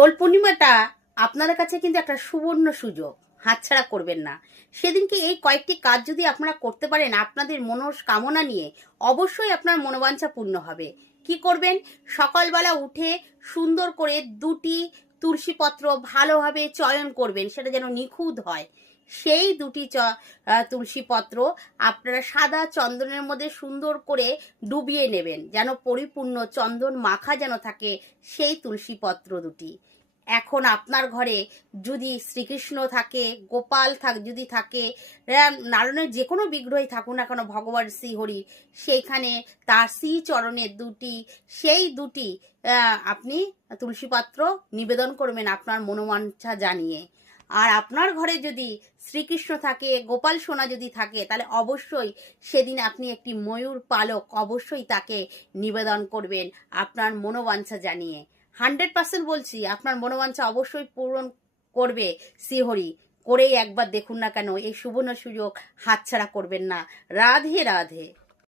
দোল পূর্ণিমাটা আপনাদের কাছে কিন্তু একটা সুবর্ণ সুযোগ, হাতছাড়া করবেন না। সেদিনকে এই কয়েকটি কাজ যদি আপনারা করতে পারেন আপনাদের মনস্কামনা নিয়ে, অবশ্যই আপনার মনোবাঞ্ছা পূর্ণ হবে। কি করবেন? সকালবেলা উঠে সুন্দর করে দুটি তুলসী পত্র ভালোভাবে চয়ন করবেন, সেটা যেন নিখুঁত হয়। সেই দুটি তুলসী পত্র আপনারা সাদা চন্দনের মধ্যে সুন্দর করে ডুবিয়ে নেবেন, যেন পরিপূর্ণ চন্দন মাখা যেন থাকে সেই তুলসী পত্র দুটি। এখন আপনার ঘরে যদি শ্রীকৃষ্ণ থাকে, গোপাল যদি থাকে, নারায়ণের যে কোনো বিগ্রহই থাকুক না কেন, ভগবান শ্রীহরি, সেইখানে তার শ্রীচরণের সেই দুটি আপনি তুলসী পাত্র নিবেদন করবেন আপনার মনোবাঞ্ছা জানিয়ে। আর আপনার ঘরে যদি শ্রীকৃষ্ণ থাকে, গোপাল সোনা যদি থাকে, তাহলে অবশ্যই সেদিন আপনি একটি ময়ূর পালক অবশ্যই তাকে নিবেদন করবেন আপনার মনোবাঞ্ছা জানিয়ে। 100% বলছি, আপনার মনোবাঞ্ছা অবশ্যই পূরণ করবে শ্রীহরি। করেই একবার দেখুন না কেন, এই সুবর্ণ সুযোগ হাতছাড়া করবেন না। রাধে রাধে।